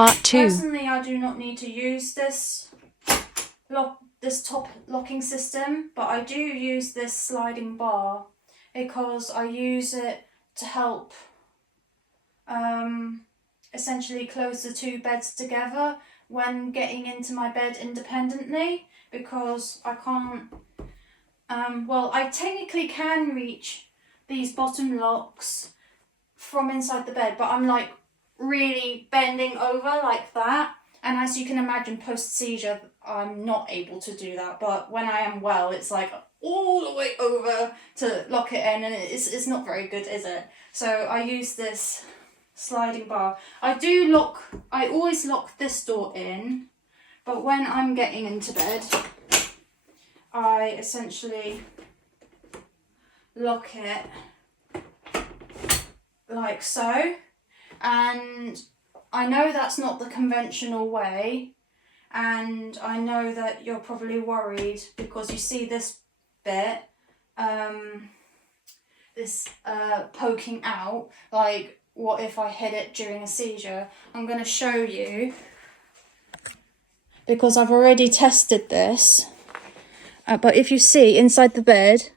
Part 2. Personally, I do not need to use this top locking system, but I do use this sliding bar because I use it to help essentially close the two beds together when getting into my bed independently, because I can't, well, I technically can reach these bottom locks from inside the bed, but I'm like really bending over like that, and as you can imagine, post seizure I'm not able to do that, but when I am well, it's like all the way over to lock it in, and it's not very good, is it? So I use this sliding bar. I always lock this door in, but when I'm getting into bed, I essentially lock it like so. And I know that's not the conventional way, and I know that you're probably worried because you see this bit, this poking out, like what if I hit it during a seizure? I'm going to show you because I've already tested this, but if you see inside the bed,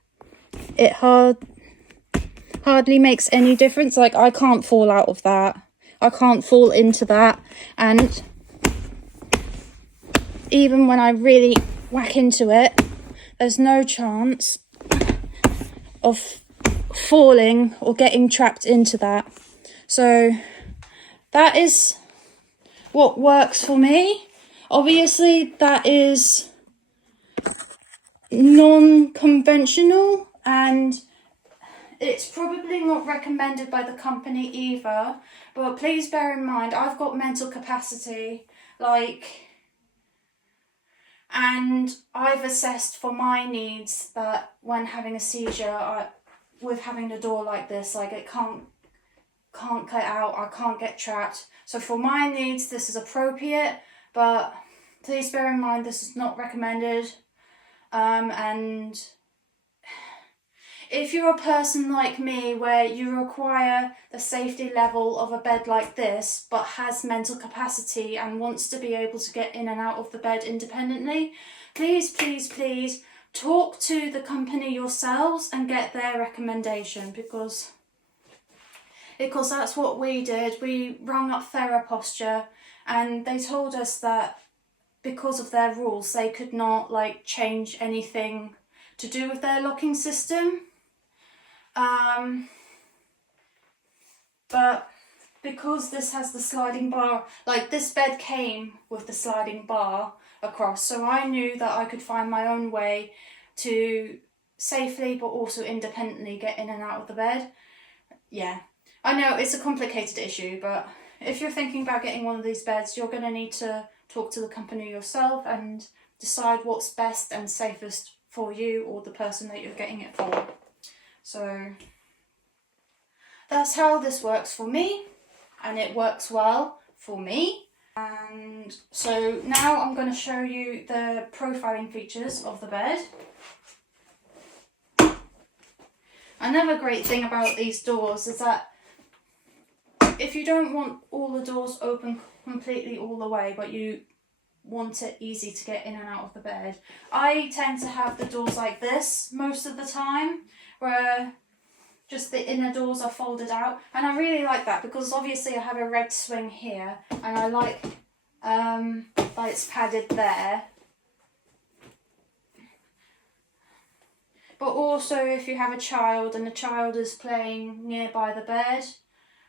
it hardly makes any difference. Like, I can't fall out of that, I can't fall into that, and even when I really whack into it, there's no chance of falling or getting trapped into that. So that is what works for me. Obviously that is non-conventional, and it's probably not recommended by the company either, but please bear in mind I've got mental capacity, and I've assessed for my needs that when having a seizure, with having the door like this, like it can't cut out, I can't get trapped. So for my needs, this is appropriate, but please bear in mind this is not recommended. And if you're a person like me where you require the safety level of a bed like this but has mental capacity and wants to be able to get in and out of the bed independently, please talk to the company yourselves and get their recommendation, because that's what we did. We rang up Theraposture and they told us that because of their rules they could not change anything to do with their locking system. But because this has the sliding bar, this bed came with the sliding bar across, so I knew that I could find my own way to safely but also independently get in and out of the bed. Yeah, I know it's a complicated issue, but if you're thinking about getting one of these beds, you're going to need to talk to the company yourself and decide what's best and safest for you or the person that you're getting it for. So that's how this works for me, and it works well for me. And so now I'm going to show you the profiling features of the bed. Another great thing about these doors is that if you don't want all the doors open completely all the way, but you want it easy to get in and out of the bed, I tend to have the doors like this most of the time, where just the inner doors are folded out, and I really like that because obviously I have a red swing here, and I like that it's padded there. But also if you have a child and the child is playing nearby the bed,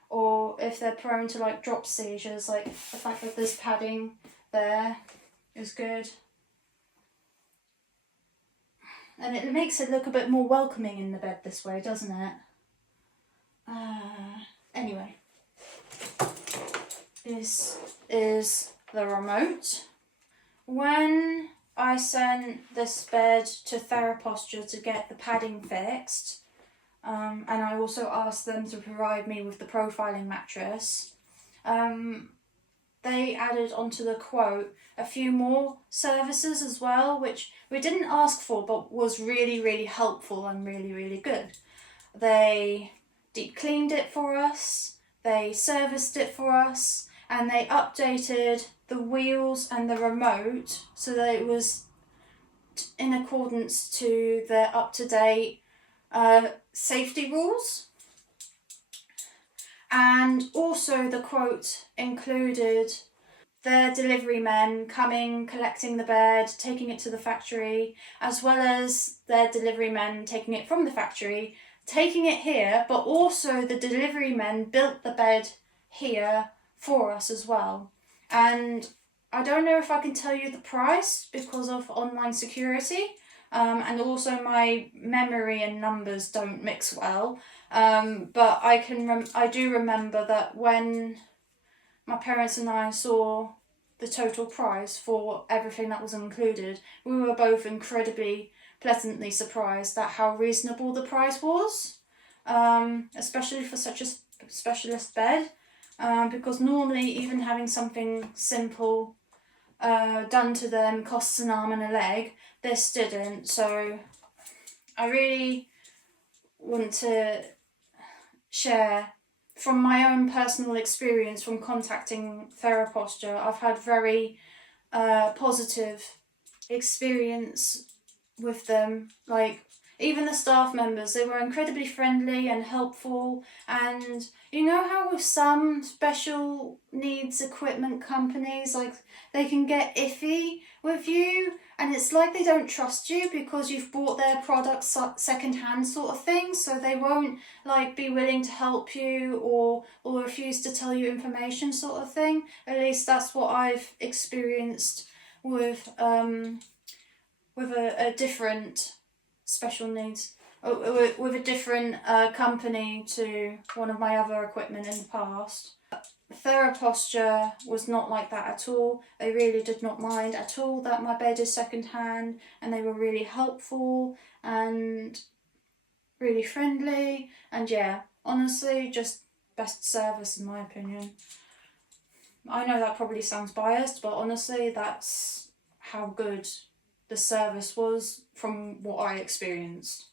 or if they're prone to drop seizures, the fact that this padding there is good. And it makes it look a bit more welcoming in the bed this way, doesn't it? Anyway, this is the remote. When I sent this bed to Theraposture to get the padding fixed, and I also asked them to provide me with the profiling mattress, they added onto the quote a few more services as well, which we didn't ask for but was really helpful and really good. They deep cleaned it for us, they serviced it for us, and they updated the wheels and the remote so that it was in accordance to their up-to-date safety rules. And also the quote included their delivery men coming, collecting the bed, taking it to the factory, as well as their delivery men taking it from the factory, taking it here, but also the delivery men built the bed here for us as well. And I don't know if I can tell you the price because of online security, and also my memory and numbers don't mix well. But I do remember that when my parents and I saw the total price for everything that was included, we were both incredibly pleasantly surprised at how reasonable the price was, especially for such a specialist bed, because normally even having something simple done to them costs an arm and a leg. This didn't, so I really want to share from my own personal experience from contacting TheraPosture. I've had very positive experience with them. Like, even the staff members, they were incredibly friendly and helpful. And you know how with some special needs equipment companies, like, they can get iffy with you, and it's like they don't trust you because you've bought their products second hand sort of thing, so they won't like be willing to help you or refuse to tell you information sort of thing. At least that's what I've experienced with a different special needs, with a different company to one of my other equipment in the past. TheraPosture was not like that at all. They really did not mind at all that my bed is second hand, and they were really helpful and really friendly, and yeah, honestly, just best service in my opinion. I know that probably sounds biased, but honestly, that's how good the service was from what I experienced.